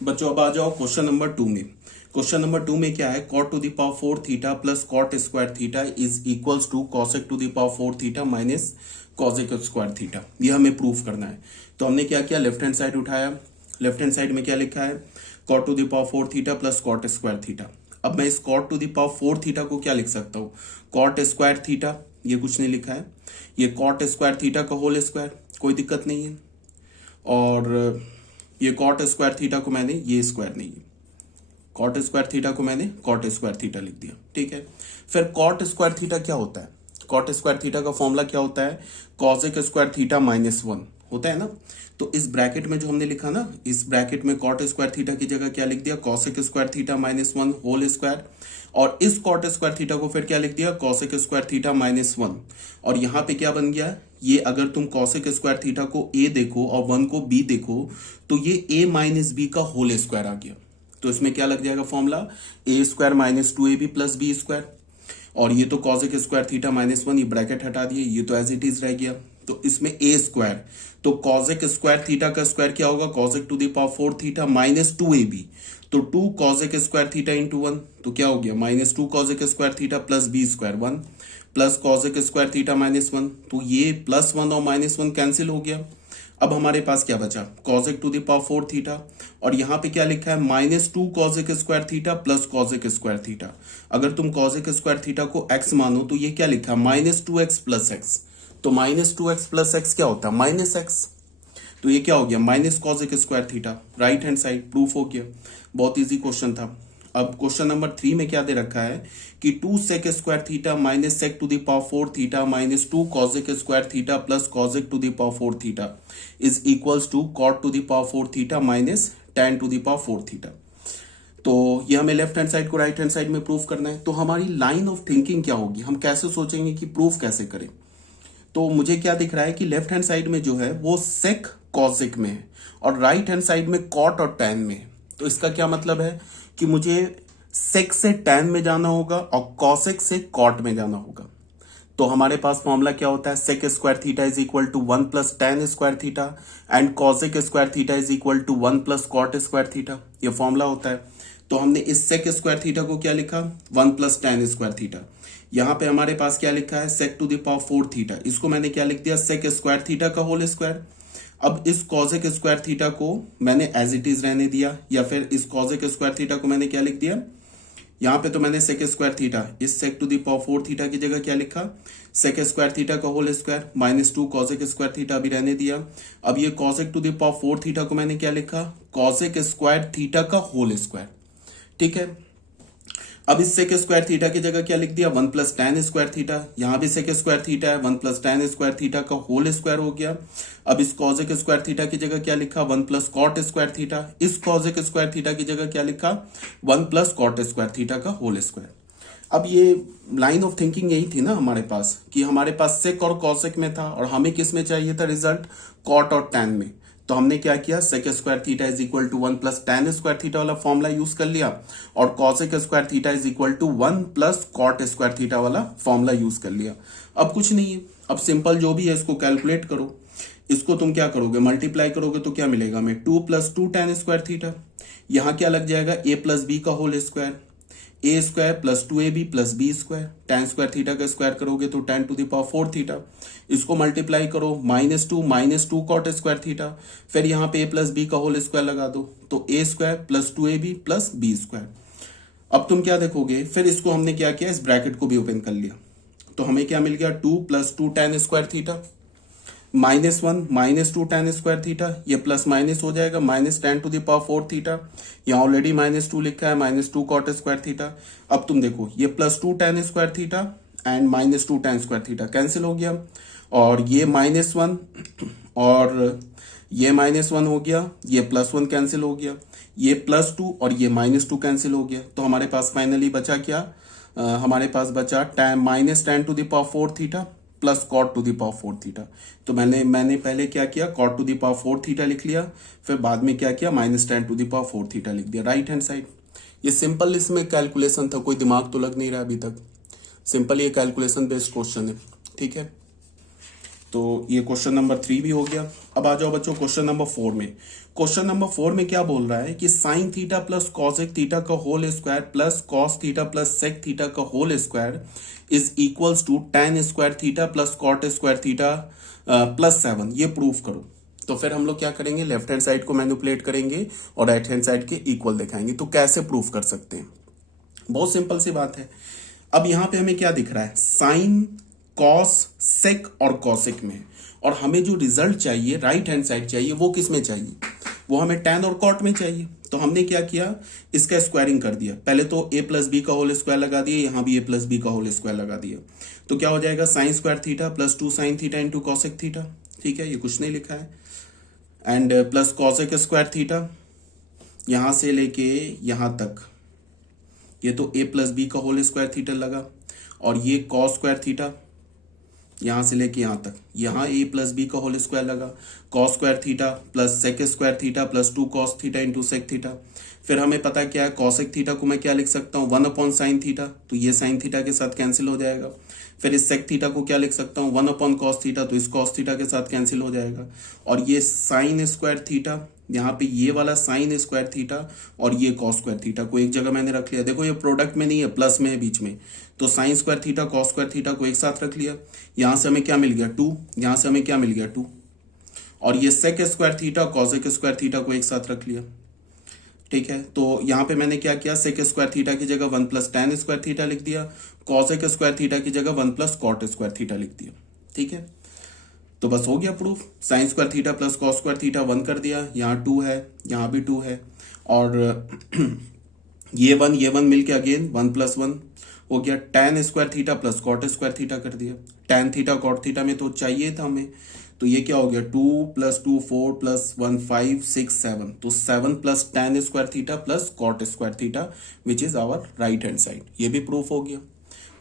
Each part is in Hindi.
बच्चों अब आ जाओ क्वेश्चन नंबर 2 में। क्वेश्चन नंबर 2 में क्या है, cot to the power 4 theta plus cot square theta is equals to cosec to the power 4 theta minus cosec square theta. ये हमें प्रूफ करना है। तो हमने क्या किया, लेफ्ट हैंड साइड उठाया। लेफ्ट हैंड साइड में क्या लिखा है, cot to the power 4 theta plus cot square theta. अब मैं इस cot to the power 4 theta को क्या लिख सकता हूँ, cot स्क्वायर थीटा, ये कुछ नहीं लिखा है, ये cot स्क्वायर थीटा का होल स्क्वायर, कोई दिक्कत नहीं है। और ये कॉट स्क्वायर थीटा को मैंने, ये स्क्वायर नहीं है, कॉट स्क्वायर थीटा को मैंने कॉट स्क्वायर थीटा लिख दिया। ठीक है, फिर कॉट स्क्वायर थीटा क्या होता है, कॉट स्क्वायर थीटा का फॉर्मूला क्या होता है, कॉसेक स्क्वायर थीटा माइनस 1 होता है ना। तो इस ब्रैकेट में जो हमने लिखा ना, इस ब्रैकेट में कॉट स्क्वायर थीटा की जगह क्या लिख दिया, cosec square theta minus 1 whole square, और इस कॉट स्क्वायर थीटा को फिर क्या लिख दिया, कॉसेक स्क्वायर थीटा माइनस 1। और यहाँ पे क्या बन गया, ये अगर तुम कॉसेक स्क्वायर थीटा को ए देखो और 1 को बी देखो तो ये ए माइनस बी का होल स्क्वायर आ गया। तो इसमें क्या लग जाएगा formula, A square minus 2ab plus B square. और ये तो कॉसेक स्क्वायर थीटा माइनस 1, ये ब्रैकेट हटा दिए, ये तो एज इट इज रह गया। तो इसमें ए स्क्वायर, तो कॉसेक स्क्वायर थीटा का स्क्वायर क्या होगा, cosec to the power 4 theta minus 2ab, तो 2 कॉसेक स्क्वायर थीटा इंटू 1, तो क्या हो गया minus 2 cosec square theta plus B square 1 plus cosec square theta minus 1, तो ये प्लस 1 और माइनस 1 कैंसिल हो गया। अब हमारे पास क्या बचा, cosec to the power 4 theta, और यहाँ पे क्या लिखा है minus 2 cosec square theta plus cosec square theta. अगर तुम कॉसेक स्क्वायर थीटा को x मानो तो ये क्या लिखा है माइनस 2x प्लस एक्स, तो माइनस 2x प्लस एक्स क्या होता है माइनस एक्स, तो ये क्या हो गया minus cosec square theta, right hand side proof हो गया। बहुत इजी क्वेश्चन था। अब क्वेश्चन नंबर 3 में क्या दे रखा है कि 2 sec square theta minus sec to the power 4 theta minus 2 cosec square theta plus cosec to the power 4 theta is equals to cot to the power 4 theta minus tan to the power 4 theta. तो ये हमें लेफ्ट हैंड साइड को राइट हैंड साइड में प्रूफ करना है। तो हमारी लाइन ऑफ थिंकिंग क्या होगी, हम कैसे सोचेंगे कि प्रूफ कैसे करें। तो मुझे क्या दिख रहा है कि लेफ्ट हैंड साइड में जो है वो सेक कॉसेक में है और राइट हैंड साइड में कॉट और टैन में है। तो इसका क्या मतलब है कि मुझे सेक से टैन में जाना होगा और कॉसेक से कॉट में जाना होगा। तो हमारे पास फॉर्मूला क्या होता है, sec square theta is equal to 1 plus tan square theta and cosec square theta is equal to 1 plus cot square theta, ये फॉर्मूला होता है। तो हमने इस सेक स्क्वायर थीटा को क्या लिखा 1 प्लस टैन स्क्वायर थीटा। यहाँ पे हमारे पास क्या लिखा है सेक टू द पावर 4 थीटा, इसको मैंने क्या लिख दिया सेक स्क्वायर थीटा का होल स्क्वायर। अब इस कॉसेक स्क्वायर थीटा को मैंने एज इट इज रहने दिया, या फिर इस कॉसेक स्क्वायर थीटा को मैंने क्या लिख दिया, यहाँ पे तो मैंने सेक स्क्वायर थीटा इस sec to the power 4 theta की जगह क्या लिखा सेक स्क्वायर थीटा का whole square minus 2 cosec square theta भी रहने दिया। अब ये cosec to the power 4 theta को मैंने क्या लिखा कॉसेक स्क्वायर थीटा का होल स्क्वायर। ठीक है, अब इस सेक स्क्वायर थीटा की जगह क्या लिख दिया 1 प्लस टैन स्क्वायर थीटा, यहां भी सेक स्क्वायर थीटा है 1 प्लस टैन स्क्वायर थीटा का होल स्क्वायर हो गया। अब इस कॉसेक स्क्वायर थीटा की जगह क्या लिखा 1 प्लस कॉट स्क्वायर थीटा, इस कॉसेक स्क्वायर थीटा की जगह क्या लिखा 1 प्लस कॉट स्क्वायर थीटा का होल स्क्वायर। अब ये लाइन ऑफ थिंकिंग यही थी ना हमारे पास कि हमारे पास सेक और कॉसेक में था और हमें किस में चाहिए था रिजल्ट, कॉट और टैन में। तो हमने क्या किया sec square theta is equal to 1 plus tan square theta वाला फॉर्मूला यूज कर लिया और cosec square theta is equal to 1 plus cot square theta वाला फॉर्मूला यूज कर लिया। अब कुछ नहीं है, अब सिंपल जो भी है इसको कैलकुलेट करो। इसको तुम क्या करोगे मल्टीप्लाई करोगे तो क्या मिलेगा हमें 2 प्लस 2 टैन स्क्वायर थीटा, यहाँ क्या लग जाएगा ए प्लस बी का whole square, A square plus 2ab plus B square, tan square theta का स्क्वायर करोगे तो tan to the power 4 theta, इसको मल्टीप्लाई करो माइनस 2 कॉट स्क्वायर थीटा, फिर यहाँ पे a प्लस बी का होल स्क्वायर लगा दो तो A square plus 2ab plus B square. अब तुम क्या देखोगे, फिर इसको हमने क्या किया इस ब्रैकेट को भी ओपन कर लिया तो हमें क्या मिल गया 2 plus 2 tan square theta minus 1 minus 2 tan square theta, ये प्लस माइनस हो जाएगा minus tan to the power 4 theta, यहाँ ऑलरेडी माइनस 2 लिखा है माइनस 2 कॉट स्क्वायर थीटा। अब तुम देखो ये plus 2 tan square theta and minus 2 tan square theta cancel हो गया, और ये माइनस 1 और ये माइनस 1 हो गया, ये प्लस 1 कैंसिल हो गया, ये प्लस 2 और ये माइनस 2 कैंसिल हो गया। तो हमारे पास फाइनली बचा क्या, हमारे पास बचा tan minus tan to the power 4 theta plus cot to the power 4 theta. तो मैंने पहले क्या किया cot to the power 4 theta लिख लिया, फिर बाद में क्या किया minus tan to the power 4 theta लिख दिया राइट हैंड साइड। ये सिंपल इसमें कैलकुलेशन था, कोई दिमाग तो लग नहीं रहा अभी तक, सिंपल ये कैलकुलेशन बेस्ड क्वेश्चन है। ठीक है, तो ये क्वेश्चन नंबर 3 भी हो गया। अब आ जाओ बच्चों क्वेश्चन नंबर 4 में। क्वेश्चन नंबर 4 में क्या बोल रहा है कि sine theta plus cosec theta का whole square plus cos theta plus sec theta का whole square is equals to tan square theta plus cot square theta plus 7। ये प्रूफ करो। तो फिर हम लोग क्या करेंगे, लेफ्ट हैंड साइड को मैनिपुलेट करेंगे और राइट हैंड साइड के इक्वल दिखाएंगे। तो कैसे प्रूफ कर सकते हैं, बहुत सिंपल सी बात है। अब यहां पे हमें क्या दिख रहा है, साइन कॉस सेक और कॉसेक में, और हमें जो रिजल्ट चाहिए राइट हैंड साइड चाहिए, वो किस में चाहिए, वो हमें tan और कॉट में चाहिए। तो हमने क्या किया, इसका स्क्वायरिंग कर दिया। पहले तो a प्लस बी का होल स्क्वायर लगा दिया, यहां भी a प्लस बी का होल स्क्वायर लगा दिया। तो क्या हो जाएगा, sine square theta plus 2 sine theta into cosec theta. ठीक है, ये कुछ नहीं लिखा है। And plus cosec square theta यहां से लेके यहां तक, ये तो a प्लस बी का होल स्क्वायर थीटा लगा, और ये कॉस स्क्वायर थीटा यहां से लेके यहां तक, यहां a प्लस बी का होल स्क्वायर लगा, cos square theta plus sec square theta plus 2 cos theta into sec theta. फिर हमें पता क्या है, कॉसेक थीटा को मैं क्या लिख सकता हूँ, 1 अपॉन साइन थीटा, तो ये साइन थीटा के साथ कैंसिल हो जाएगा। फिर इस सेक थीटा को क्या लिख सकता हूँ, 1 अपॉन कॉस थीटा, तो इस कॉस थीटा के साथ कैंसिल हो जाएगा। और ये साइन स्क्वायर थीटा, यहाँ पे ये वाला साइन स्क्वायर थीटा और ये कॉस स्क्वायर थीटा को एक जगह मैंने रख लिया। देखो ये प्रोडक्ट में नहीं है, प्लस में है बीच में, तो sine square theta cos square theta को एक साथ रख लिया। यहां से हमें क्या मिल गया, 2, यहां से हमें क्या मिल गया, 2, और ये sec square theta cosec square theta को एक साथ रख लिया। ठीक है, तो यहाँ पे मैंने क्या किया, सेक स्क्वायर थीटा की जगह 1 प्लस tan स्क्वायर थीटा लिख दिया, कॉसेक स्क्वायर थीटा की जगह 1 प्लस कॉट स्क्वायर थीटा लिख दिया। ठीक है, तो बस हो गया proof. Sign square theta plus cos square theta 1 कर दिया, यहाँ 2 है, यहाँ भी 2 है, और ये 1 मिलके अगेन 1 प्लस 1 हो गया। tan square theta plus cot square theta कर दिया। tan थीटा कॉट थीटा में तो चाहिए था हमें, तो ये क्या हो गया, 2 प्लस 2 4 प्लस 1 5 6 7, तो 7 प्लस tan square theta plus cot square theta which is our right hand side. ये भी प्रूफ हो गया,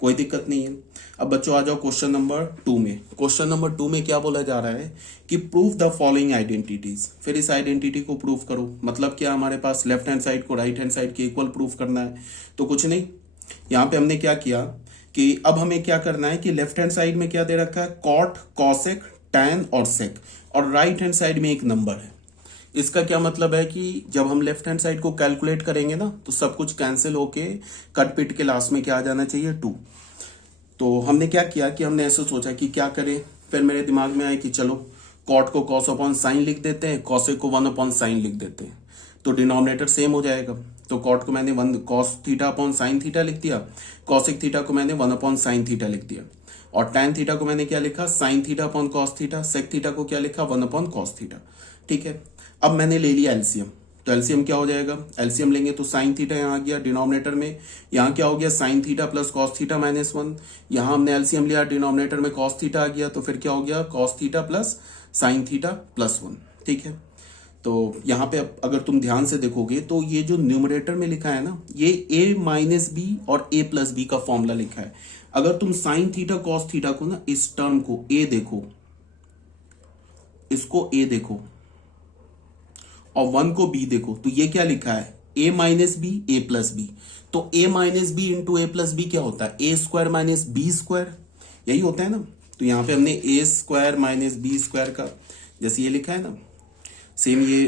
कोई दिक्कत नहीं है। अब बच्चों आ जाओ क्वेश्चन नंबर 2 में। क्वेश्चन नंबर 2 में क्या बोला जा रहा है कि प्रूफ द फॉलोइंग आइडेंटिटीज। फिर इस आइडेंटिटी को प्रूफ करो, मतलब क्या, हमारे पास लेफ्ट हैंड साइड को राइट हैंड साइड के इक्वल प्रूफ करना है। तो कुछ नहीं, यहाँ पे हमने क्या किया कि अब हमें क्या करना है कि लेफ्ट हैंड साइड में क्या दे रखा है, कॉट कॉसेक tan और सेक, और राइट हैंड साइड में एक नंबर है। इसका क्या मतलब है कि जब हम लेफ्ट हैंड साइड को कैलकुलेट करेंगे ना, तो सब कुछ कैंसिल होके कट पिट के लास्ट में क्या आ जाना चाहिए, 2। तो हमने क्या किया कि हमने ऐसे सोचा कि क्या करें, फिर मेरे दिमाग में आया कि चलो कॉट को कॉस अपॉन साइन लिख देते हैं, कॉसेक को 1 अपॉन साइन लिख देते हैं, तो डिनोमिनेटर सेम हो जाएगा। तो कॉट को मैंने 1 cos theta upon sine theta लिख दिया, कॉसेक थीटा को मैंने 1 अपॉन साइन थीटा लिख दिया, और tan थीटा को मैंने क्या लिखा, sine theta upon cos theta, sec theta को क्या लिखा, 1 अपॉन कॉस थीटा। ठीक है, अब मैंने ले लिया एलसीएम, तो एलसीएम क्या हो जाएगा, एलसीएम लेंगे तो साइन थीटा यहाँ आ गया डिनोमिनेटर में, यहाँ क्या हो गया, sign theta plus cos theta minus 1, यहाँ हमने एलसीएम लिया डिनोमिनेटर में कॉस थीटा आ गया, तो फिर क्या हो गया, cos theta plus sine theta plus 1। ठीक है, तो यहाँ पे अगर तुम ध्यान से देखोगे तो ये जो न्यूमरेटर में लिखा है ना, ये a माइनस बी और a प्लस बी का फॉर्मूला लिखा है। अगर तुम साइन थीटा कॉस थीटा को ना, इस टर्म को a देखो, इसको a देखो, और 1 को b देखो, तो ये क्या लिखा है, a minus b a plus b. तो a minus b into a plus b क्या होता है, a square minus B square, यही होता है ना। तो यहाँ पे हमने a square minus B square का जैसे ये लिखा है ना, सेम ये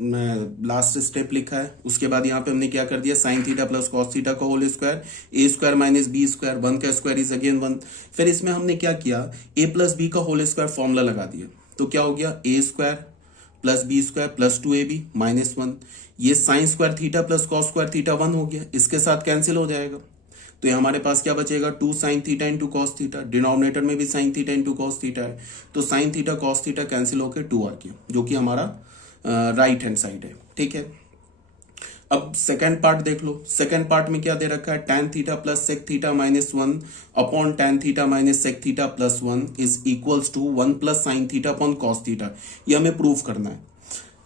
लास्ट स्टेप लिखा है। उसके बाद यहाँ पे हमने क्या कर दिया, sign theta plus cos theta का whole square, A square minus B square, 1 का स्क्वायर इज अगेन 1। फिर इसमें हमने क्या किया, ए प्लस बी का होल स्क्वायर फॉर्मूला लगा दिया, तो क्या हो गया, A square plus B square plus 2ab minus 1। ये sine square theta plus cos square theta 1 हो गया, इसके साथ कैंसिल हो जाएगा। तो ये हमारे पास क्या बचेगा, 2 sine theta into cos theta, denominator में भी sine theta into cos theta है, तो sine theta cos theta cancel होकर 2 आ गया, जो कि हमारा राइट हैंड साइड है। ठीक है, अब सेकेंड पार्ट देख लो। सेकेंड पार्ट में क्या दे रखा है, tan theta plus sec theta minus 1 upon tan theta minus sec theta plus 1 is equals to 1 plus sine theta upon cos theta. ये हमें प्रूफ करना है।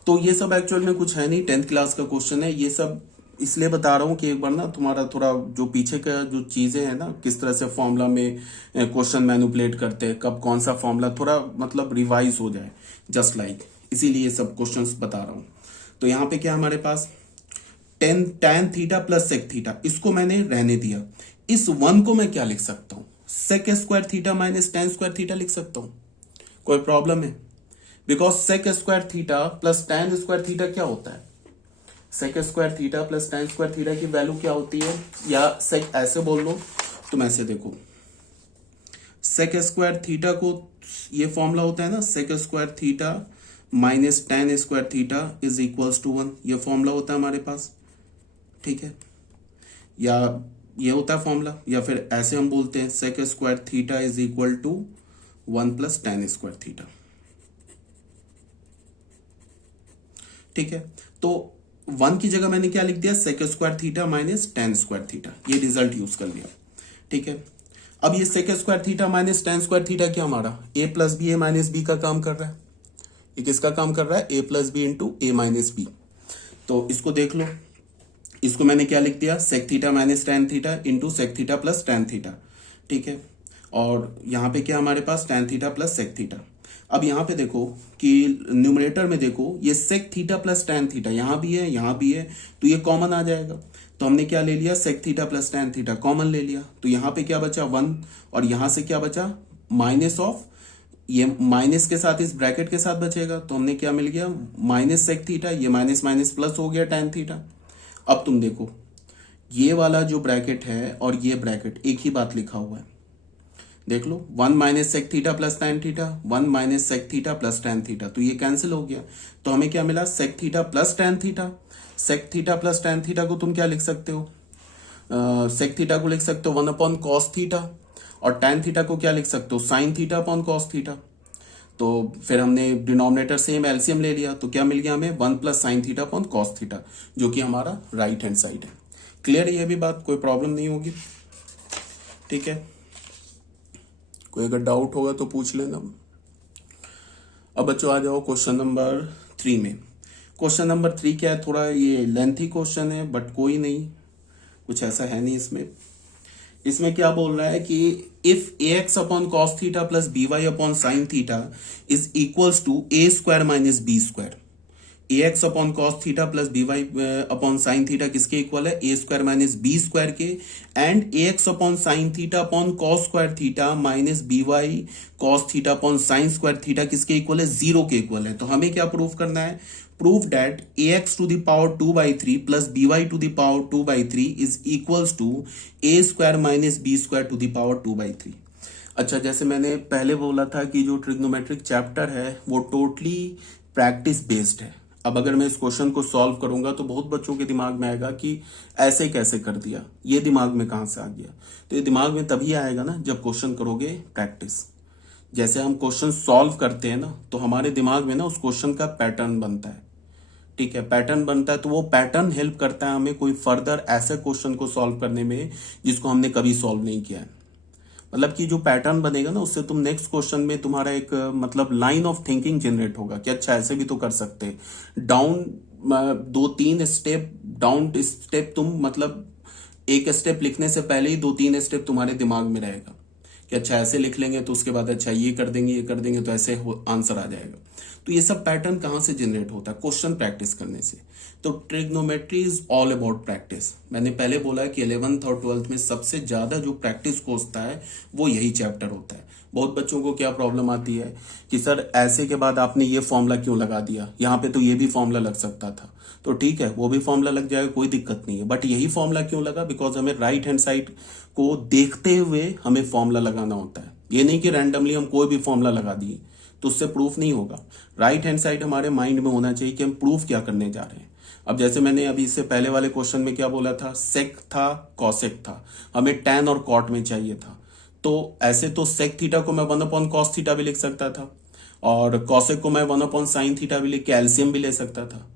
तो ये सब एक्चुअल में कुछ है नहीं, 10th क्लास का क्वेश्चन है। ये सब इसलिए बता रहा हूँ कि एक बार ना तुम्हारा थोड़ा जो पीछे का जो चीजें हैं ना, किस तरह से फॉर्मूला में क्वेश्चन मैनिपुलेट करते हैं, कब कौन सा फॉर्मूला, थोड़ा मतलब रिवाइज हो जाए, जस्ट लाइक इसीलिए ये सब क्वेश्चंस बता रहा हूँ। तो यहाँ पे क्या हमारे पास tan theta plus sec theta, इसको मैंने रहने दिया। इस 1 को मैं क्या लिख सकता हूँ, sec square theta minus tan square theta लिख सकता हूँ। कोई प्रॉब्लम है? Because sec square theta plus tan square theta क्या होता है? Sec square theta plus tan square theta की वैल्यू क्या होती है? या सेक ऐसे बोल लो, तुम ऐसे देखो, सेक स्क्वायर थीटा को ये फॉर्मूला होता है ना, sec square theta minus tan square theta is equals to 1, ये फॉर्मूला होता है हमारे पास, ठीक है? या ये होता है फॉर्मूला, या फिर ऐसे हम बोलते हैं sec square theta is equal to 1 plus tan square theta, ठीक है? तो 1 की जगह मैंने क्या लिख दिया? Sec square theta minus tan square theta, ये रिजल्ट यूज कर लिया, ठीक है? अब ये sec square theta minus tan square theta क्या हमारा a plus b a minus B का काम कर रहा है। ये किसका काम कर रहा है? A plus B into A minus B. तो इसको देख लो, इसको मैंने क्या लिख दिया? Sec theta minus tan theta into sec theta plus tan theta, ठीक है? और यहाँ पे क्या हमारे पास? Tan theta plus sec theta. अब यहाँ पे देखो कि न्यूमरेटर में देखो, ये sec theta plus tan theta यहाँ भी है, यहाँ भी है, तो ये कॉमन आ जाएगा। तो हमने क्या ले लिया? Sec theta plus tan theta common ले लिया, तो यहाँ पे क्या बचा? 1, और यहाँ से क्या बचा? माइनस ऑफ, ये माइनस के साथ इस ब्रैकेट के साथ बचेगा, तो हमने क्या मिल गया? माइनस सेक थीटा, ये माइनस माइनस प्लस हो गया टैन थीटा। अब तुम देखो, ये वाला जो ब्रैकेट है और ये ब्रैकेट एक ही बात लिखा हुआ है, देख लो, 1 minus sec theta plus tan theta, 1 minus sec theta plus tan theta, तो ये कैंसिल हो गया। तो हमें क्या मिला? Sec theta plus tan theta. Sec theta plus tan theta को तुम क्या लिख सकते हो? सेक थीटा को लिख सकते हो 1 अपॉन कॉस थीटा, और टैन थीटा को क्या लिख सकते हो? Sign theta upon cos theta. तो फिर हमने डिनोमिनेटर सेम एलसीएम ले लिया, तो क्या मिल गया हमें? 1 plus sine theta upon cos theta, जो कि हमारा राइट हैंड साइड है। क्लियर है ये भी बात? कोई प्रॉब्लम नहीं होगी, ठीक है? कोई अगर डाउट होगा तो पूछ लेना। अब बच्चों आ जाओ क्वेश्चन नंबर 3 में। क्वेश्चन नंबर 3 क्या है? थोड़ा ये लेंथी क्वेश्चन है, बट कोई नहीं, कुछ ऐसा है नहीं इसमें। इसमें क्या बोल रहा है कि if a x upon cos theta plus B y upon sine theta is equals to A square minus B square. A x upon cos theta plus B y upon sine theta किसके इक्वल है? A square minus B square के। And a x upon sine theta upon cos square theta minus B Y cos theta upon sine square theta किसके इक्वल है? 0 के इक्वल है। तो हमें क्या प्रूव करना है? Prove that a x to the power 2/3 plus B Y to the power 2/3 is equals to A square minus B square to the power 2/3। अच्छा, जैसे मैंने पहले बोला था कि जो ट्रिग्नोमेट्रिक चैप्टर है वो टोटली प्रैक्टिस बेस्ड है। अब अगर मैं इस क्वेश्चन को सॉल्व करूंगा तो बहुत बच्चों के दिमाग में आएगा कि ऐसे कैसे कर दिया, ये दिमाग में कहां से आ गया? तो ये दिमाग में तभी आएगा ना जब क्वेश्चन करोगे प्रैक्टिस। जैसे हम क्वेश्चन सॉल्व करते हैं ना, तो हमारे दिमाग में ना उस क्वेश्चन का पैटर्न बनता है, ठीक है? पैटर्न बनता है, तो वो पैटर्न हेल्प करता है हमें कोई फर्दर ऐसे क्वेश्चन को सॉल्व करने में जिसको हमने कभी सॉल्व नहीं किया है। मतलब कि जो पैटर्न बनेगा ना, उससे तुम नेक्स्ट क्वेश्चन में तुम्हारा एक मतलब लाइन ऑफ थिंकिंग जनरेट होगा कि अच्छा ऐसे भी तो कर सकते हैं। डाउन 2-3 स्टेप डाउन स्टेप तुम मतलब एक स्टेप लिखने से पहले ही 2-3 स्टेप तुम्हारे दिमाग में रहेगा कि अच्छा ऐसे लिख लेंगे तो उसके बाद अच्छा ये कर देंगे तो ऐसे आंसर आ जाएगा। तो ये सब पैटर्न कहाँ से जनरेट होता है? क्वेश्चन प्रैक्टिस करने से। तो trigonometry is all about practice. मैंने पहले बोला कि 11th और 12th में सबसे ज्यादा जो प्रैक्टिस को होता है वो यही चैप्टर होता है। बहुत बच्चों को क्या प्रॉब्लम आती है कि सर ऐसे के बाद आपने ये फॉर्मूला क्यों लगा दिया, यहाँ पे तो ये भी फॉर्मूला लग सकता था। तो ठीक है, वो भी फॉर्मूला लग जाएगा, कोई दिक्कत नहीं है, बट यही फॉर्मूला क्यों लगा? बिकॉज हमें राइट हैंड साइड को देखते हुए हमें फॉर्मूला लगाना होता है। ये नहीं कि रैंडमली हम कोई भी फॉर्मूला लगा दिए तो उससे प्रूफ नहीं होगा। राइट हैंड साइड हमारे माइंड में होना चाहिए कि हम प्रूफ क्या करने जा रहे हैं। अब जैसे मैंने अभी इससे पहले वाले क्वेश्चन में क्या बोला था? सेक था, कॉसेक था, हमें टैन और कॉट में चाहिए था। तो ऐसे तो सेक थीटा को मैं 1 अपॉन कॉस थीटा भी लिख सकता था, और कॉसेक को मैं 1 अपॉन साइन थीटा भी लिख के एलसीएम भी ले सकता था।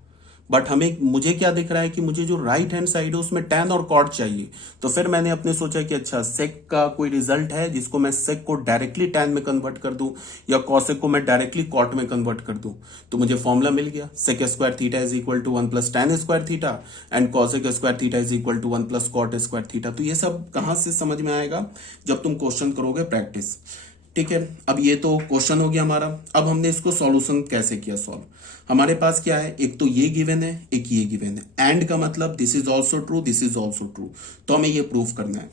बट मुझे क्या दिख रहा है कि मुझे जो राइट हैंड साइड है उसमें टैन और कॉट चाहिए। तो फिर मैंने अपने सोचा कि अच्छा सेक का कोई रिजल्ट है जिसको मैं सेक को डायरेक्टली टैन में कन्वर्ट कर दूं, या कॉसेक को मैं डायरेक्टली कॉट में कन्वर्ट कर दूं। तो मुझे फॉर्मूला मिल गया, sec square theta is equal to 1 plus tan square theta and cosec square theta is equal to 1 plus cot square theta. तो ये सब कहां से समझ में आएगा? जब तुम क्वेश्चन करोगे प्रैक्टिस, ठीक है? अब ये तो क्वेश्चन हो गया हमारा। अब हमने इसको सॉल्यूशन कैसे किया सॉल्व? हमारे पास क्या है? एक तो ये गिवन है, एक ये गिवन है। एंड का मतलब this is also true, this is also true. तो हमें ये प्रूफ करना है।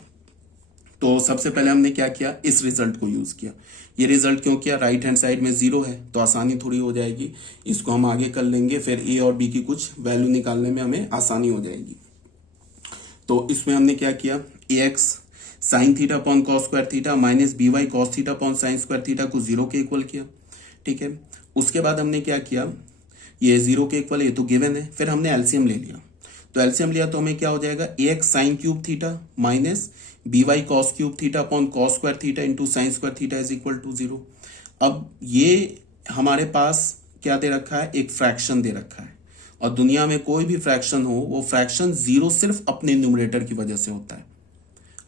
तो सबसे पहले हमने क्या किया, इस रिजल्ट को यूज किया। ये रिजल्ट क्यों किया, राइट हैंड साइड में 0 है तो आसानी थोड़ी हो जाएगी, इसको हम आगे कर लेंगे, फिर ए और बी की कुछ वैल्यू निकालने में हमें आसानी हो जाएगी। तो इसमें हमने क्या किया, A X sine theta upon cos square theta minus B Y cos theta upon sine square theta को 0 के इक्वल किया। ठीक है, उसके बाद हमने क्या किया, ये 0 के इक्वल, ये तो गिवन है, फिर हमने एलसीएम ले लिया। तो एलसीएम लिया तो हमें क्या हो जाएगा, ए X sine cube theta minus B Y cos cube theta upon cos square theta into sine square theta is equal to 0। अब ये हमारे पास क्या दे रखा है, एक फ्रैक्शन दे रखा है, और दुनिया में कोई भी फ्रैक्शन हो, वो फ्रैक्शन 0 सिर्फ अपने न्यूमरेटर की वजह से होता है।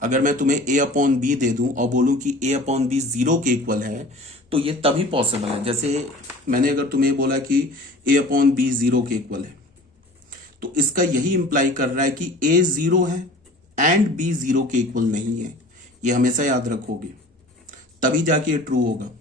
अगर मैं तुम्हें ए अपॉन बी दे दूं और बोलूं कि ए अपॉन बी 0 के इक्वल है, तो ये तभी पॉसिबल है। जैसे मैंने अगर तुम्हें बोला कि ए अपॉन बी 0 के इक्वल है, तो इसका यही इंप्लाई कर रहा है कि ए 0 है एंड बी 0 के इक्वल नहीं है। ये हमेशा याद रखोगे, तभी जाके ये ट्रू होगा।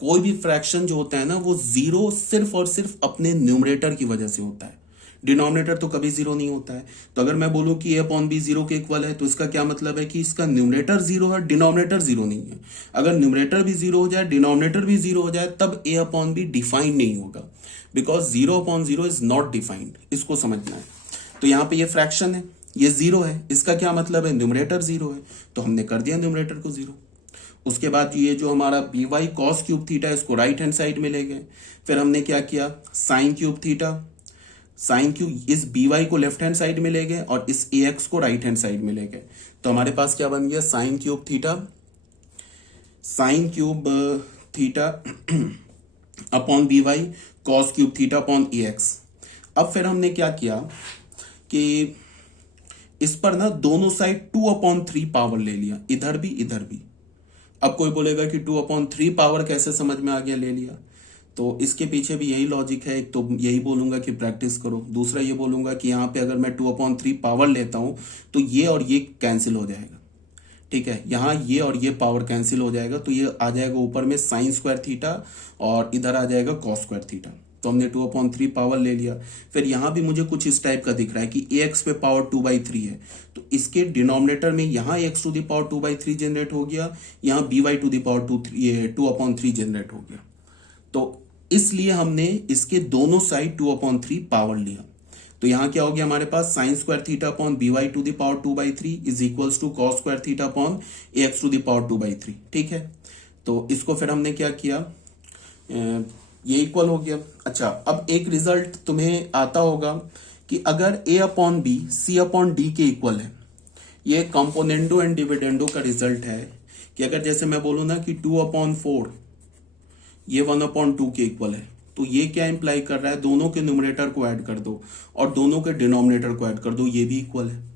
कोई भी फ्रैक्शन जो होता है ना, वो 0 सिर्फ और सिर्फ अपने न्यूमरेटर की वजह से होता है, डिनोमिनेटर तो कभी 0 नहीं होता है। तो अगर मैं बोलूं कि ए अपॉन बी 0 के इक्वल है, तो इसका क्या मतलब है कि इसका न्यूमरेटर 0 है, डिनोमिनेटर 0 नहीं है। अगर न्यूमरेटर भी 0 हो जाए, डिनोमिनेटर भी 0 हो जाए, तब ए अपॉन बी डिफाइंड नहीं होगा, because 0 upon 0 is not defined. इसको समझना है। तो यहाँ पे ये फ्रैक्शन है, ये 0 है, इसका क्या मतलब है, न्यूमरेटर 0 है, तो हमने कर दिया न्यूमरेटर को 0। उसके बाद ये जो हमारा B Y cos cube theta, इसको राइट हैंड साइड में ले गए। फिर हमने क्या किया, sine cube theta, sine cube, इस बी वाई को लेफ्ट हैंड साइड में ले गए और इस ए एक्स को राइट हैंड साइड में ले गए। तो हमारे पास क्या बन गया, sine cube theta, sine cube theta upon B Y cos cube theta upon ए एक्स। अब फिर हमने क्या किया कि इस पर ना दोनों साइड 2/3 पावर ले लिया, इधर भी इधर भी। अब कोई बोलेगा कि 2/3 पावर कैसे समझ में आ गया, ले लिया। तो इसके पीछे भी यही लॉजिक है। एक तो यही बोलूंगा कि प्रैक्टिस करो, दूसरा ये बोलूंगा कि यहाँ पे अगर मैं 2/3 पावर लेता हूं तो ये और ये कैंसिल हो जाएगा। ठीक है, यहाँ ये और ये पावर कैंसिल हो जाएगा, तो ये आ जाएगा ऊपर में साइन स्क्वायर थीटा और इधर आ जाएगा कॉस स्क्वायर थीटा। तो हमने 2/3 पावर ले लिया। फिर यहाँ भी मुझे कुछ इस टाइप का दिख रहा है कि ए एक्स पे पावर 2/3 है, तो इसके डिनोमिनेटर में यहाँ x to the power 2/3 generate हो गया, यहाँ b Y to the power 2/3 generate हो गया। तो इसलिए हमने इसके दोनों साइड 2/3 पावर लिया। तो यहाँ क्या हो गया हमारे पास, sine square theta upon B Y to the power 2/3 is equals to cos square theta upon A x to the power 2/3। ठीक है, तो इसको फिर हमने क्या किया, ये इक्वल हो गया। अच्छा, अब एक रिजल्ट तुम्हें आता होगा कि अगर A upon B C upon D के इक्वल है, ये कंपोनेंडो एंड डिविडेंडो का रिजल्ट है कि अगर जैसे मैं बोलूँ ना कि 2/4 ये 1/2 के इक्वल है, तो ये क्या इंप्लाई कर रहा है, दोनों के न्यूमरेटर को ऐड कर दो और दोनों के डिनोमिनेटर को ऐड कर दो, ये भी इक्वल है।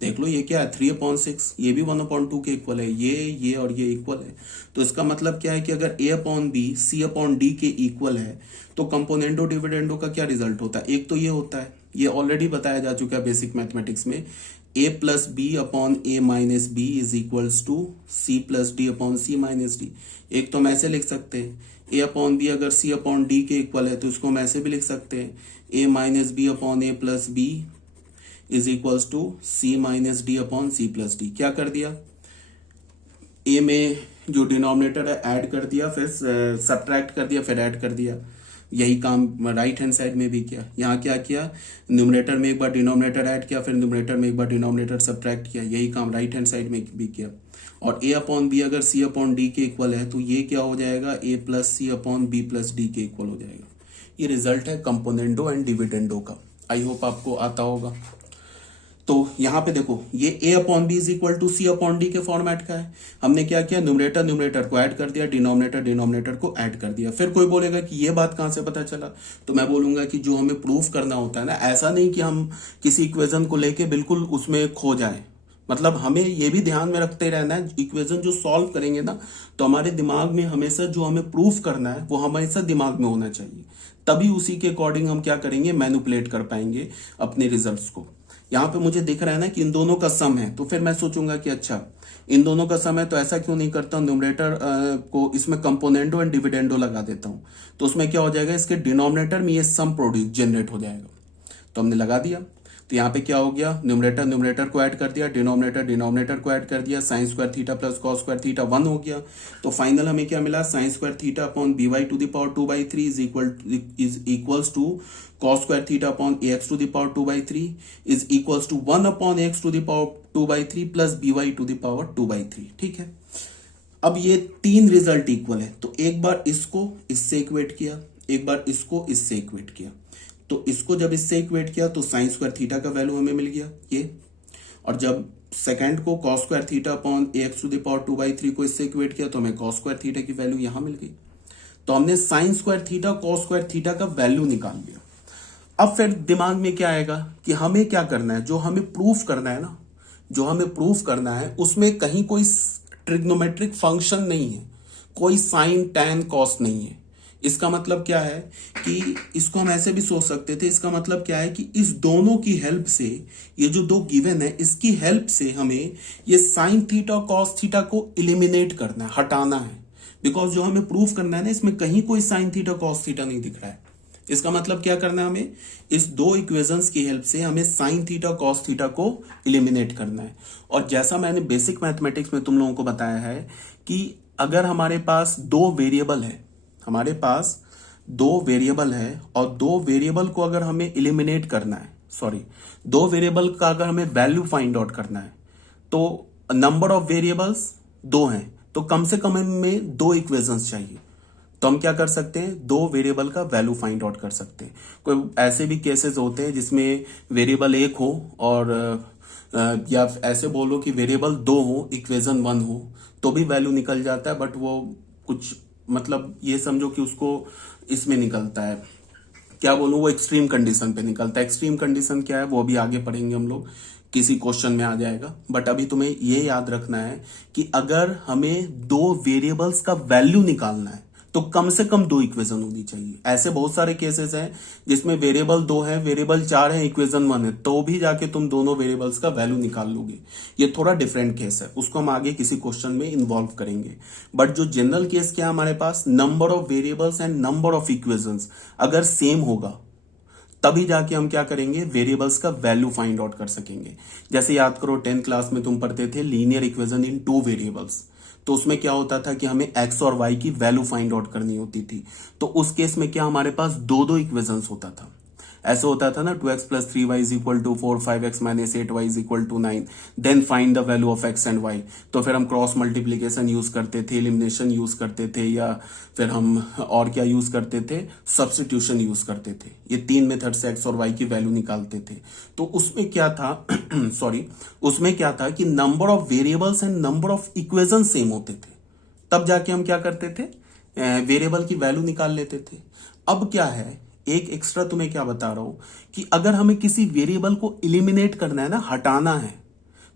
देख लो ये क्या है, 3/6, ये भी 1/2 के इक्वल है, ये और ये इक्वल है। तो इसका मतलब क्या है कि अगर A upon B C upon D के इक्वल है, तो कंपोनेंडो डिविडेंडो का क्या रिजल्ट होता है, एक तो ये होता है, ये ऑलरेडी बताया जा चुका है बेसिक मैथमेटिक्स में, A plus B upon A minus B is equals to C plus D upon C minus D. एक तो हम ऐसे लिख सकते हैं, ए अपॉन बी अगर सी अपॉन डी के इक्वल है तो इसको हम ऐसे भी लिख सकते हैं, A minus B upon A plus B is equals to C minus D upon C plus D. क्या कर दिया, ए में जो डिनोमिनेटर है ऐड कर दिया, फिर सब्ट्रैक्ट कर दिया, फिर ऐड कर दिया। यही काम राइट हैंड साइड में भी किया। यहाँ क्या किया, न्यूमरेटर में एक बार डिनोमिनेटर ऐड किया, फिर न्यूमरेटर में एक बार डिनोमिनेटर सब्ट्रैक्ट किया। यही काम राइट हैंड साइड में भी किया। और ए अपॉन बी अगर सी अपॉन डी के इक्वल है, तो ये क्या हो जाएगा, A plus C upon B plus D के इक्वल हो जाएगा। ये रिजल्ट है कंपोनेंडो एंड डिविडेंडो का। आई होप आपको आता होगा। तो यहाँ पे देखो, ये a upon b is equal to c upon D के फॉर्मेट का है। हमने क्या किया, न्यूमरेटर न्यूमरेटर को ऐड कर दिया, डिनोमिनेटर डिनोमिनेटर को ऐड कर दिया। फिर कोई बोलेगा कि ये बात कहाँ से पता चला, तो मैं बोलूंगा कि जो हमें प्रूफ करना होता है ना, ऐसा नहीं कि हम किसी इक्वेशन को लेके बिल्कुल उसमें खो जाए। मतलब हमें ये भी ध्यान में रखते रहना है, इक्वेशन जो सॉल्व करेंगे ना, तो हमारे दिमाग में हमेशा जो हमें प्रूफ करना है वो हमेशा दिमाग में होना चाहिए। तभी उसी के अकॉर्डिंग हम क्या करेंगे, मैनिपुलेट कर पाएंगे अपने रिजल्ट्स को। यहाँ पे मुझे दिख रहा है ना कि इन दोनों का सम है, तो फिर मैं सोचूंगा कि अच्छा इन दोनों का सम है, तो ऐसा क्यों नहीं करता हूँ, न्यूमरेटर को इसमें कंपोनेंडो एंड डिविडेंडो लगा देता हूँ। तो उसमें क्या हो जाएगा, इसके डिनोमिनेटर में ये सम प्रोड्यूस जनरेट हो जाएगा। तो हमने लगा दिया। तो यहाँ पे क्या हो गया, न्यूमरेटर न्यूमरेटर को ऐड कर दिया, डिनोमिनेटर डिनोमिनेटर को ऐड कर दिया, sine square theta plus cos square theta 1 हो गया। तो फाइनल हमें क्या मिला, sine square theta upon B Y to the power 2/3 is equals to cos square theta upon A x to the power 2/3 is equals to 1 upon x to the power 2/3 plus B Y to the power 2/3। ठीक है, अब ये तीन रिजल्ट इक्वल है, तो एक बार इसको इससे इक्वेट किया, एक बार इसको इससे इक्वेट किया। तो इसको जब इससे इक्वेट किया तो साइन स्क्वायर थीटा का वैल्यू हमें मिल गया ये, और जब सेकंड को cos square theta upon A x to the power 2/3 को इससे इक्वेट किया तो हमें कॉस स्क्वायर थीटा की वैल्यू यहां मिल गई। तो हमने sine square theta cos square theta का वैल्यू निकाल लिया। अब फिर दिमाग में क्या आएगा कि हमें क्या करना है, जो हमें प्रूफ करना है ना, जो हमें प्रूफ करना है उसमें कहीं कोई ट्रिग्नोमेट्रिक फंक्शन नहीं है, कोई साइन टैन कॉस नहीं है। इसका मतलब क्या है कि इसको हम ऐसे भी सोच सकते थे, इसका मतलब क्या है कि इस दोनों की हेल्प से, ये जो दो गिवन है इसकी हेल्प से हमें ये साइन थीटा कॉस थीटा को इलिमिनेट करना है, हटाना है। बिकॉज जो हमें प्रूफ करना है ना, इसमें कहीं कोई साइन थीटा कॉस थीटा नहीं दिख रहा है। इसका मतलब क्या करना है, हमें इस दो इक्वेशंस की हेल्प से हमें साइन थीटा कॉस थीटा को इलिमिनेट करना है। और जैसा मैंने बेसिक मैथमेटिक्स में तुम लोगों को बताया है कि अगर हमारे पास दो वेरिएबल है, हमारे पास दो वेरिएबल है और दो वेरिएबल को अगर हमें इलिमिनेट करना है, दो वेरिएबल का अगर हमें वैल्यू फाइंड आउट करना है, तो नंबर ऑफ वेरिएबल्स दो हैं, तो कम से कम हमें दो इक्वेशंस चाहिए। तो हम क्या कर सकते हैं, दो वेरिएबल का वैल्यू फाइंड आउट कर सकते हैं। कोई ऐसे भी केसेस होते हैं जिसमें वेरिएबल एक हो और या ऐसे बोलो कि वेरिएबल दो हो, इक्वेशन 1 हो, तो भी वैल्यू निकल जाता है। बट वो कुछ मतलब ये समझो कि उसको इसमें निकलता है, क्या बोलूं, वो एक्सट्रीम कंडीशन पे निकलता है। एक्सट्रीम कंडीशन क्या है वो भी आगे पढ़ेंगे हम लोग, किसी क्वेश्चन में आ जाएगा। बट अभी तुम्हें ये याद रखना है कि अगर हमें दो वेरिएबल्स का वैल्यू निकालना है तो कम से कम दो इक्वेशन होनी चाहिए। ऐसे बहुत सारे केसेस हैं जिसमें वेरिएबल 2 है, वेरिएबल 4 है, इक्वेशन 1 है, तो भी जाके तुम दोनों वेरिएबल्स का वैल्यू निकाल लोगे। ये थोड़ा डिफरेंट केस है, उसको हम आगे किसी क्वेश्चन में इन्वॉल्व करेंगे। बट जो जनरल केस क्या है, हमारे पास number of variables and number of equations अगर सेम होगा तभी जाके हम क्या करेंगे, वेरिएबल्स का वैल्यू फाइंड आउट कर सकेंगे। जैसे याद करो 10th क्लास में तुम पढ़ते थे लीनियर इक्वेशन इन 2 वेरिएबल्स, तो उसमें क्या होता था कि हमें एक्स और वाई की वैल्यू फाइंड आउट करनी होती थी। तो उस केस में क्या हमारे पास दो दो इक्वेशंस होता था। ऐसे होता था ना, 2x + 3y = 4, 5x - 8y = 9, then find the value of x and y। तो फिर हम क्रॉस मल्टीप्लीकेशन यूज करते थे, एलिमिनेशन यूज करते थे, या फिर हम और क्या यूज करते थे, सब्स्टिट्यूशन यूज करते थे। ये 3 मेथड से x और y की वैल्यू निकालते थे। तो उसमें क्या था उसमें क्या था कि number of variables and number of equation same होते थे, तब जाके हम क्या करते थे, वेरिएबल की वैल्यू निकाल लेते थे। अब क्या है, एक एक्स्ट्रा तुम्हें क्या बता रहा हूं कि अगर हमें किसी वेरिएबल को इलिमिनेट करना है ना, हटाना है,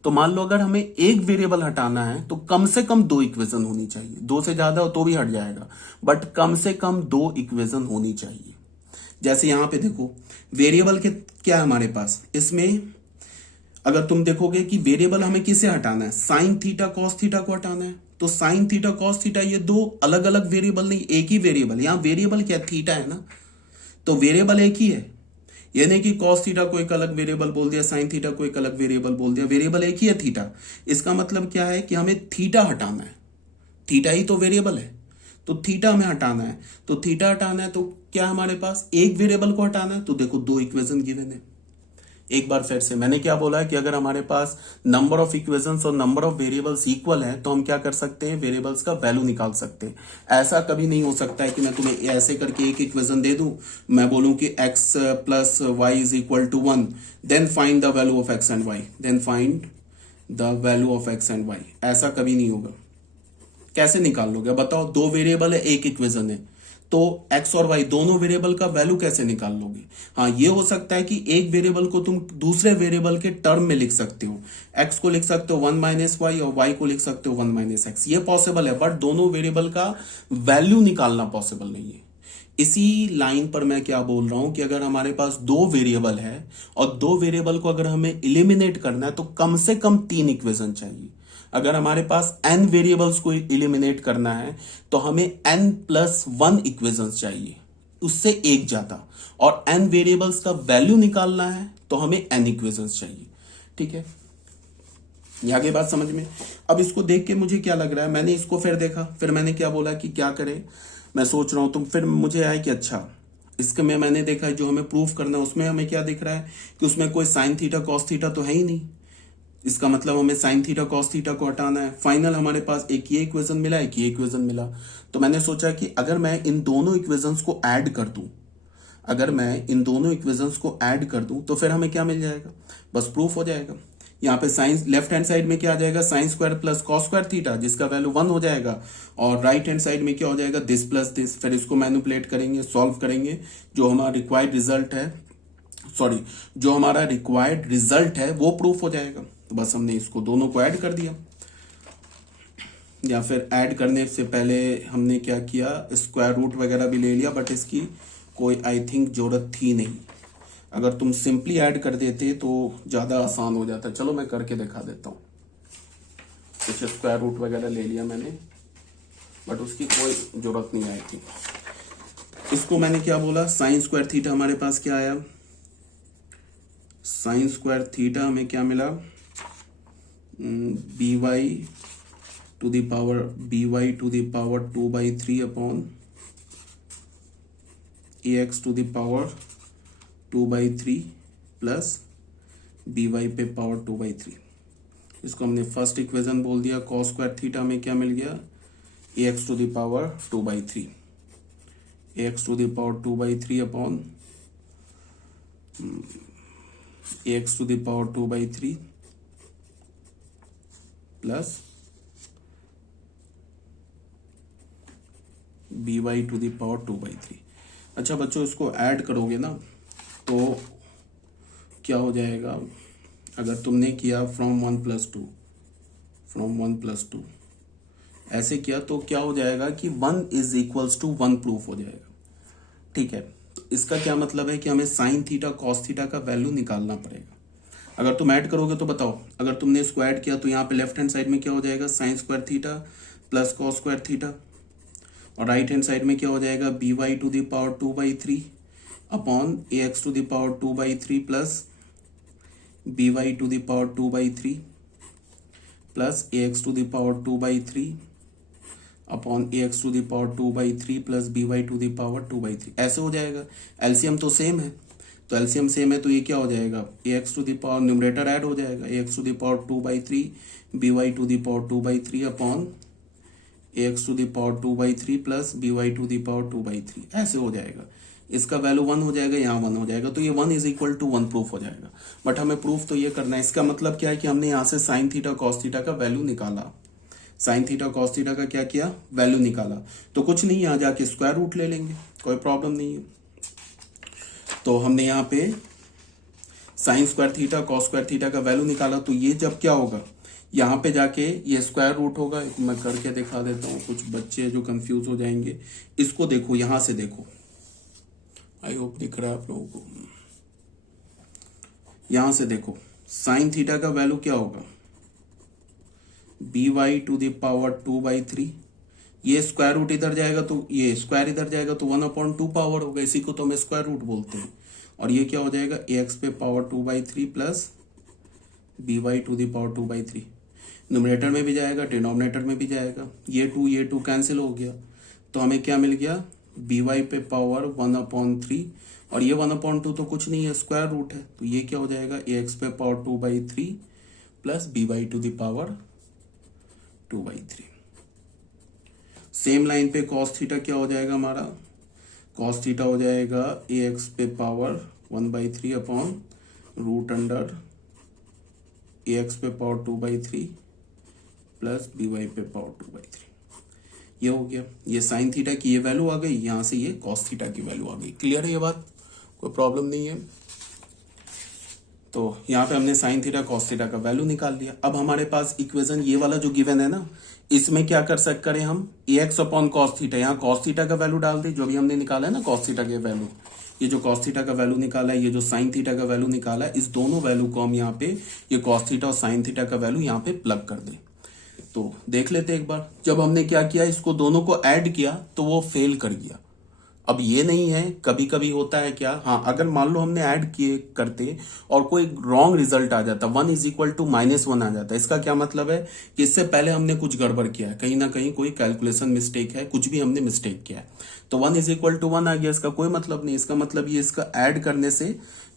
तो मान लो अगर हमें एक वेरिएबल हटाना है तो कम से कम दो इक्वेशन होनी चाहिए। दो से ज्यादा हो तो भी हट जाएगा, बट कम से कम दो इक्वेशन होनी चाहिए। जैसे यहां पे देखो वेरिएबल के क्या है हमारे पास, इसमें अगर तुम देखोगे कि वेरिएबल हमें किसे हटाना है, साइन थीटा कॉस थीटा को हटाना है। तो साइन थीटा कॉस थीटा ये दो अलग अलग वेरिएबल नहीं, एक ही वेरिएबल। यहां वेरिएबल क्या, थीटा है ना, तो वेरिएबल एक ही है। ये नहीं कि कॉस थीटा को एक अलग वेरिएबल बोल दिया, साइन थीटा को एक अलग वेरिएबल बोल दिया, वेरिएबल एक ही है, थीटा। इसका मतलब क्या है कि हमें थीटा हटाना है, थीटा ही तो वेरिएबल है, तो थीटा हमें हटाना है। तो थीटा हटाना है तो क्या हमारे पास, एक वेरिएबल को हटाना है। तो देखो दो इक्वेशन गिवन है। एक बार फिर से मैंने क्या बोला है कि अगर हमारे पास नंबर ऑफ इक्वेशंस और नंबर ऑफ वेरिएबल्स इक्वल है तो हम क्या कर सकते हैं, वेरिएबल्स का वैल्यू निकाल सकते हैं। ऐसा कभी नहीं हो सकता है कि मैं तुम्हें ऐसे करके एक इक्वेशन दे दूं, मैं बोलूं कि x + y = 1, then find the value of x and y, then find the value of x and y। ऐसा कभी नहीं होगा। कैसे निकाल लोगे बताओ, दो वेरिएबल है, एक इक्वेशन है, तो x और y दोनों वेरिएबल का वैल्यू कैसे निकाल लोगे। हाँ, ये हो सकता है कि एक वेरिएबल को तुम दूसरे वेरिएबल के टर्म में लिख सकते हो, x को लिख सकते हो 1 - y और y को लिख सकते हो 1 - x, ये पॉसिबल है। बट दोनों वेरिएबल का वैल्यू निकालना पॉसिबल नहीं है। इसी लाइन पर मैं क्या बोल रहा हूं कि अगर हमारे पास दो वेरिएबल है और दो वेरिएबल को अगर हमें इलिमिनेट करना है तो कम से कम 3 इक्वेशन चाहिए। अगर हमारे पास n वेरिएबल्स को इलिमिनेट करना है तो हमें n + 1 इक्वेशंस चाहिए, उससे एक ज्यादा। और n वेरिएबल्स का वैल्यू निकालना है तो हमें n इक्वेशंस चाहिए। ठीक है, ये आगे बात समझ में। अब इसको देख के मुझे क्या लग रहा है, मैंने इसको फिर देखा, फिर मैंने क्या बोला कि क्या करें, मैं सोच रहा हूं, तो फिर मुझे आया कि अच्छा इसके में मैंने देखा जो हमें प्रूफ करना है उसमें हमें क्या दिख रहा है कि उसमें कोई साइन थीटा कॉस थीटा तो है ही नहीं। इसका मतलब हमें साइन थीटा कॉस थीटा को हटाना है। फाइनल हमारे पास एक ये इक्वेशन मिला, एक ये इक्वेशन मिला। तो मैंने सोचा कि अगर मैं इन दोनों इक्वेशंस को ऐड कर दूं, अगर मैं इन दोनों इक्वेशंस को ऐड कर दूं तो फिर हमें क्या मिल जाएगा, बस प्रूफ हो जाएगा। यहाँ पे साइन लेफ्ट हैंड साइड में क्या आ जाएगा, sine square plus cos square theta, जिसका वैल्यू 1 हो जाएगा, और राइट हैंड साइड में क्या हो जाएगा, दिस प्लस दिस। फिर इसको मैनिपुलेट करेंगे, सॉल्व करेंगे, जो हमारा रिक्वायर्ड रिजल्ट है, सॉरी जो हमारा रिक्वायर्ड रिजल्ट है वो प्रूफ हो जाएगा। तो बस हमने इसको दोनों को ऐड कर दिया, या फिर ऐड करने से पहले हमने क्या किया, स्क्वायर रूट वगैरह भी ले लिया, बट इसकी कोई आई थिंक जरूरत थी नहीं। अगर तुम सिंपली ऐड कर देते तो ज्यादा आसान हो जाता। चलो मैं करके दिखा देता हूँ। कुछ स्क्वायर रूट वगैरह ले लिया मैंने, बट उसकी कोई जरूरत नहीं आई थी। इसको मैंने क्या बोला, साइन स्क्वायर थीटा हमारे पास क्या आया, साइन स्क्वायर थीटा हमें क्या मिला, b Y to the power 2/3 upon A x to the power 2/3 plus B y पे पावर 2/3। इसको हमने फर्स्ट इक्वेशन बोल दिया। कॉस स्क्वायर थीटा में क्या मिल गया, A x to the power 2/3, A x to the power 2/3 upon A x to the power 2/3 plus B Y to the power 2/3। अच्छा बच्चों, इसको ऐड करोगे ना तो क्या हो जाएगा, अगर तुमने किया फ्रॉम 1 + 2 ऐसे किया तो क्या हो जाएगा कि 1 = 1 प्रूफ हो जाएगा। ठीक है, तो इसका क्या मतलब है कि हमें साइन थीटा कॉस थीटा का वैल्यू निकालना पड़ेगा। अगर तुम ऐड करोगे तो बताओ, अगर तुमने इसको ऐड किया तो यहाँ पे लेफ्ट हैंड साइड में क्या हो जाएगा, sine square theta plus cos square theta, और राइट हैंड साइड में क्या हो जाएगा, b Y to the power 2/3 upon A x to the power 2/3 plus B Y to the power 2/3 plus a x to the power 2/3 upon A x to the power 2/3 plus B Y to the power 2/3। ऐसे हो जाएगा। एलसीएम तो सेम है, तो एलसीएम सेम है तो ये क्या हो जाएगा, ए x to the power numerator add हो जाएगा, ए x to the power 2/3 B Y to the power 2/3 upon A x to the power 2/3 plus B Y to the power 2/3। ऐसे हो जाएगा। इसका वैल्यू 1 हो जाएगा, यहाँ 1 हो जाएगा, तो ये 1 = 1 प्रूफ हो जाएगा। बट हमें प्रूफ तो ये करना है। इसका मतलब क्या है कि हमने यहाँ से साइन थीटा कॉस थीटा का वैल्यू निकाला, साइन थीटा कॉस थीटा का क्या किया, वैल्यू निकाला। तो कुछ नहीं, यहाँ जाके स्क्वायर रूट ले लेंगे, कोई प्रॉब्लम नहीं है। तो हमने यहाँ पे sign square theta cos square theta का वैल्यू निकाला, तो ये जब क्या होगा, यहाँ पे जाके ये स्क्वायर रूट होगा। मैं करके दिखा देता हूँ, कुछ बच्चे जो कंफ्यूज हो जाएंगे। इसको देखो, यहाँ से देखो, आई होप दिख रहा है आप लोगों को। यहां से देखो, साइन थीटा का वैल्यू क्या होगा, b Y to the power 2/3। ये स्क्वायर रूट इधर जाएगा तो ये स्क्वायर इधर जाएगा तो 1/2 पावर होगा, इसी को तो हम स्क्वायर रूट बोलते हैं। और ये क्या हो जाएगा, ए एक्स पे power 2/3 plus B Y to the power 2/3। Numerator में भी जाएगा, डिनोमिनेटर में भी जाएगा। ये 2 कैंसिल हो गया, तो हमें क्या मिल गया, बी वाई पे पावर 1/3, और ये 1/2 तो कुछ नहीं है, स्क्वायर रूट है। तो ये क्या हो जाएगा, ए एक्स पे power 2/3 plus B Y to the power 2/3। Same line पे कॉस थीटा क्या हो जाएगा हमारा, कॉस थीटा हो जाएगा ए एक्स पे power 1/3 upon root under a x पे पावर 2/3 प्लस बी वाई पे पावर 2/3। ये हो गया, ये साइन थीटा की ये वैल्यू आ गई, यहां से ये कॉस थीटा की वैल्यू आ गई। क्लियर है ये बात, कोई प्रॉब्लम नहीं है। तो यहाँ पे हमने साइन थीटा कॉस थीटा का वैल्यू निकाल लिया। अब हमारे पास इक्वेशन ये वाला जो गिवन है ना, इसमें क्या कर सकते हैं हम, ए एक्स अपॉन कॉस थीटा, यहाँ कॉस थीटा का वैल्यू डाल दी, जो भी हमने निकाला है ना कॉस थीटा के वैल्यू। ये जो कॉस थीटा का वैल्यू निकाला है, ये जो साइन थीटा का वैल्यू निकाला है, इस दोनों वैल्यू को हम यहाँ पे, ये कॉस थीटा और साइन थीटा का वैल्यू यहाँ पे प्लग कर दें। तो देख लेते एक बार, जब हमने क्या किया, इसको दोनों को ऐड किया तो वो फेल कर गया। अब ये नहीं है, कभी कभी होता है क्या, हाँ अगर मान लो हमने ऐड किए करते और कोई रॉन्ग रिजल्ट आ जाता, 1 इज इक्वल टू -1 आ जाता, इसका क्या मतलब है कि इससे पहले हमने कुछ गड़बड़ किया है, कहीं ना कहीं कोई कैलकुलेशन मिस्टेक है, कुछ भी हमने मिस्टेक किया है। तो 1 इज इक्वल टू 1 आ गया, इसका कोई मतलब नहीं, इसका मतलब ये इसका ऐड करने से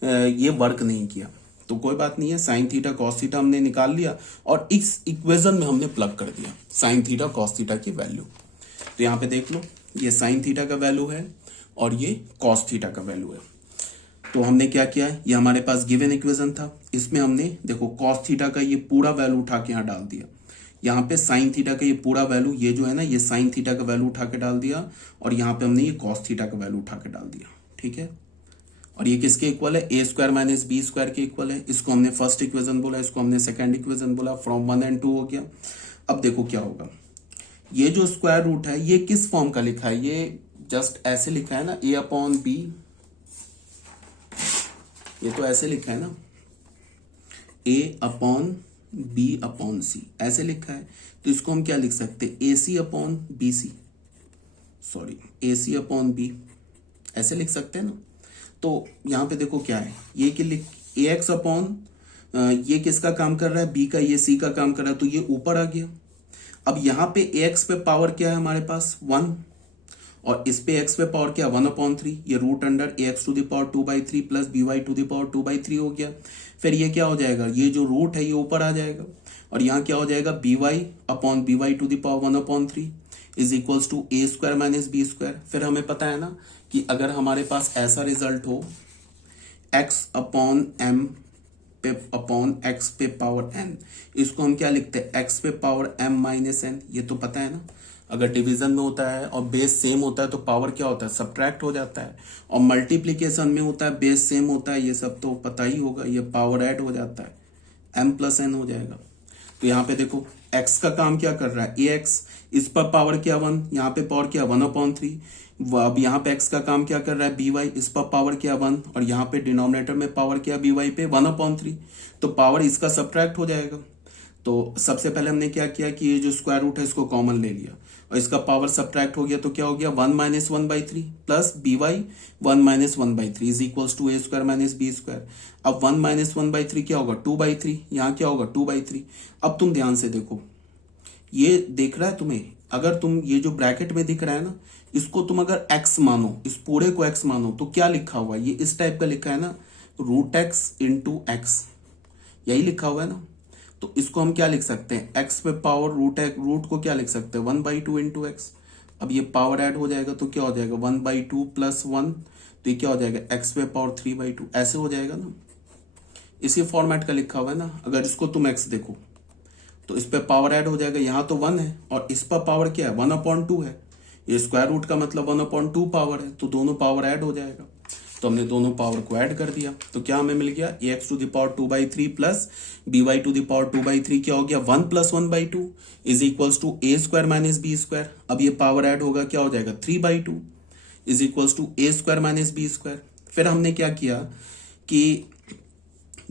ये वर्क नहीं किया। तो कोई बात नहीं है, साइन थीटा कॉस थीटा हमने निकाल लिया और इस इक्वेशन में हमने प्लग कर दिया साइन थीटा कॉस थीटा की वैल्यू। तो यहाँ पे देख लो, ये साइन थीटा का वैल्यू है और ये कॉस थीटा का वैल्यू है। तो हमने क्या किया, ये हमारे पास गिवन इक्वेशन था, इसमें हमने देखो कॉस थीटा का ये पूरा वैल्यू उठा के यहाँ डाल दिया, यहाँ पे साइन थीटा का ये पूरा वैल्यू, ये जो है ना ये साइन थीटा का वैल्यू उठा के डाल दिया और यहाँ पे हमने ये कॉस थीटा का वैल्यू उठा के डाल दिया, ठीक है। और ये किसके इक्वल है, a square minus B square के इक्वल है। इसको हमने फर्स्ट इक्वेशन बोला, इसको हमने सेकेंड इक्वेशन बोला, फ्रॉम 1 and 2 हो गया। अब देखो क्या होगा, ये जो स्क्वायर रूट है ये किस फॉर्म का लिखा है, ये जस्ट ऐसे लिखा है ना, ए अपॉन बी, ये तो ऐसे लिखा है ना, ए अपॉन बी अपॉन सी ऐसे लिखा है। तो इसको हम क्या लिख सकते हैं, ए सी अपॉन बी सी, सॉरी ए सी अपॉन बी, ऐसे लिख सकते हैं ना। तो यहां पे देखो क्या है, ये कि लिख ए एक्स अपॉन, ये किसका काम कर रहा है, बी का, ये सी का काम कर रहा है, तो ये ऊपर आ गया। अब यहाँ पे ए एक्स पे पावर क्या है हमारे पास 1, और इस पे एक्स पे पावर क्या 1/3, ये root under a x to the power 2/3 plus B Y to the power 2/3 हो गया। फिर ये क्या हो जाएगा, ये जो रूट है ये ऊपर आ जाएगा और यहाँ क्या हो जाएगा, b y upon B Y to the power 1/3 is equals to A square minus B square. फिर हमें पता है ना कि अगर हमारे पास ऐसा रिजल्ट हो एक्स अपॉन एम पे अपॉन एक्स पे पावर एन, इसको हम क्या लिखते हैं, एक्स पे पावर एम माइनस एन, ये तो पता है ना। अगर डिवीजन में होता है और बेस सेम होता है तो पावर क्या होता है, सब्ट्रैक्ट हो जाता है, और मल्टीप्लीकेशन में होता है बेस सेम होता है, ये सब तो पता ही होगा, ये पावर ऐड हो जाता है, एम प्लस एन हो जाएगा। तो यहाँ पे देखो एक्स का काम क्या कर रहा है, ए एक्स, इस पर पावर क्या 1, यहाँ पे पावर क्या 1/3। अब यहाँ पे एक्स का काम क्या कर रहा है, बी वाई, इस पर पावर क्या 1 और यहाँ पे डिनोमिनेटर में पावर क्या बी वाई पे 1/3, तो पावर इसका सब्ट्रैक्ट हो जाएगा। तो सबसे पहले हमने क्या किया कि ये जो स्क्वायर रूट है इसको कॉमन ले लिया और इसका पावर सब्ट्रैक्ट हो गया, तो क्या हो गया 1 - 1/3 plus B y 1 - 1/3 is equals to A square minus B square. अब 1 - 1/3 क्या होगा 2/3, यहाँ क्या होगा 2/3। अब तुम ध्यान से देखो, ये देख रहा है तुम्हें, अगर तुम ये जो ब्रैकेट में दिख रहा है ना, इसको तुम अगर x मानो, इस पूरे को x मानो, तो क्या लिखा हुआ है, ये इस टाइप का लिखा है ना, रूट एक्स इंटू एक्स, यही लिखा हुआ है ना। तो इसको हम क्या लिख सकते हैं, x पे पावर रूट को क्या लिख सकते हैं 1/2 इंटू एक्स। अब ये पावर ऐड हो जाएगा तो क्या हो जाएगा 1/2 प्लस 1, तो ये क्या हो जाएगा x पे पावर 3/2, ऐसे हो जाएगा ना, इसी फॉर्मेट का लिखा हुआ है ना। अगर इसको तुम x देखो तो इस पे पावर ऐड हो जाएगा, यहाँ तो 1 है और इस पर पावर क्या है 1/2 है, ये स्क्वायर रूट का मतलब 1/2 पावर है, तो दोनों पावर ऐड हो जाएगा। तो हमने दोनों पावर को ऐड कर दिया, तो क्या हमें मिल गया A x to the power 2/3 plus B Y to the power 2/3 क्या हो गया 1 + 1/2 is equals to A square minus B square. अब ये पावर ऐड होगा, क्या हो जाएगा 3/2 is equals to A square minus B square. फिर हमने क्या किया कि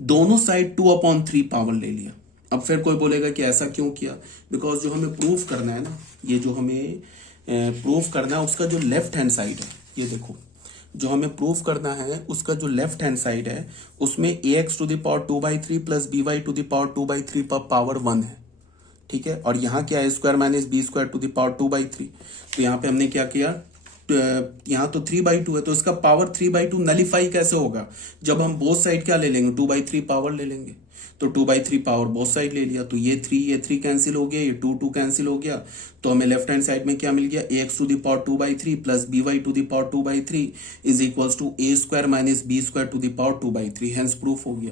दोनों साइड 2/3 पावर ले लिया। अब फिर कोई बोलेगा कि ऐसा क्यों किया, बिकॉज जो हमें प्रूफ करना है ना, ये जो हमें प्रूफ करना है उसका जो लेफ्ट हैंड साइड है, ये देखो जो हमें प्रूफ करना है उसका जो लेफ्ट हैंड साइड है उसमें A x to the power 2/3 plus B Y to the power 2/3 पर पावर 1 है, ठीक है। और यहाँ क्या है square minus B square to the power 2/3, तो यहाँ पे हमने क्या किया, यहाँ तो 3/2 है, तो इसका पावर 3/2 नलीफाई कैसे होगा, जब हम बोथ साइड क्या ले लेंगे 2/3 पावर ले लेंगे। तो 2/3 पावर बोथ साइड ले लिया, तो ये 3 कैंसिल हो गया, ये 2 कैंसिल हो गया, तो हमें लेफ्ट हैंड साइड में क्या मिल गया A x to the power 2/3 plus B Y to the power 2/3 is equals to A square minus B square to the power 2/3, hence proof हो गया।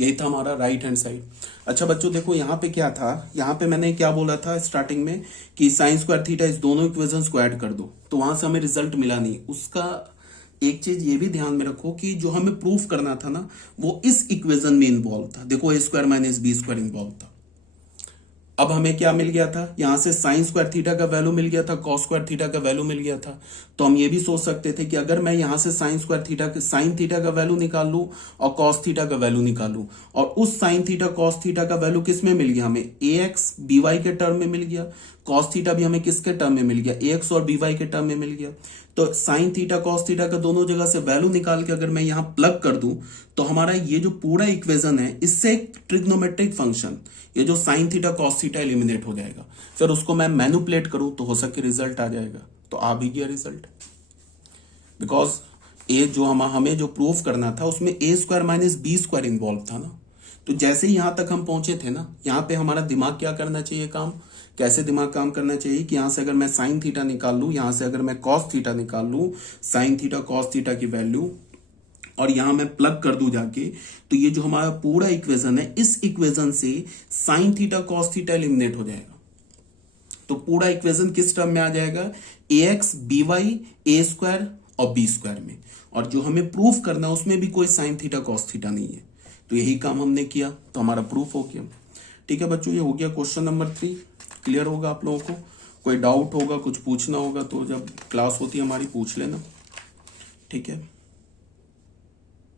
यही था हमारा राइट हैंड साइड। अच्छा बच्चों देखो यहाँ पे क्या था, यहाँ पे मैंने क्या बोला था स्टार्टिंग में कि साइन स्क्वायर थीटा इस दोनों इक्वेशंस को ऐड कर दो, तो वहां से हमें रिजल्ट मिला नहीं। उसका एक चीज ये भी ध्यान में रखो कि जो हमें प्रूफ करना था ना वो इस इक्वेशन में इन्वॉल्व था, देखो A square minus B square involve था। अब हमें क्या मिल गया था, यहां से साइन स्क्वायर थीटा का वैल्यू मिल गया था, कॉस स्क्वायर थीटा का वैल्यू मिल गया था। तो हम ये भी सोच सकते थे कि अगर मैं यहां से साइन थीटा का वैल्यू निकाल लूं और कॉस थीटा का वैल्यू निकालूं, और उस साइन थीटा कॉस थीटा का वैल्यू किस में मिल गया हमें, ए एक्स बी वाई के टर्म में मिल गया, कॉस थीटा भी हमें किसके टर्म में मिल गया, एक्स और बी वाई के टर्म में मिल गया। तो साइन थीटा कॉस थीटा का दोनों जगह से वैल्यू निकाल के अगर मैं यहां प्लग कर दूं तो हमारा ये जो पूरा इक्वेशन है इससे एक ट्रिग्नोमेट्रिक फंक्शन, ये जो sine theta cos theta eliminate हो जाएगा। फिर उसको मैं मैनिपुलेट करूं तो हो सके रिजल्ट आ जाएगा। तो आ भी गया रिजल्ट, बिकॉज ए जो हमें जो प्रूफ करना था उसमें A square minus B square involve था ना। तो जैसे ही यहां तक हम पहुंचे थे ना, यहां पे हमारा दिमाग क्या करना चाहिए काम, कैसे दिमाग काम करना चाहिए कि यहां से अगर मैं साइन थीटा निकाल लूं, यहां से अगर मैं कॉस थीटा निकाल लूं, साइन थीटा कॉस थीटा की वैल्यू, और यहां मैं प्लग कर दूं जाके, तो ये जो हमारा पूरा इक्वेशन है इस इक्वेशन से sine theta cos theta eliminate हो जाएगा। तो पूरा इक्वेशन किस टर्म में आ जाएगा, ए एक्स बी वाई ए स्क्वायर और बी स्क्वायर में। और जो हमें प्रूफ करना है उसमें भी कोई साइन थीटा कॉस थीटा नहीं है। तो यही काम हमने किया तो हमारा प्रूफ हो गया। ठीक है बच्चों, ये हो गया क्वेश्चन नंबर 3। क्लियर होगा आप लोगों को? कोई डाउट होगा, कुछ पूछना होगा तो जब क्लास होती है हमारी पूछ लेना। ठीक है।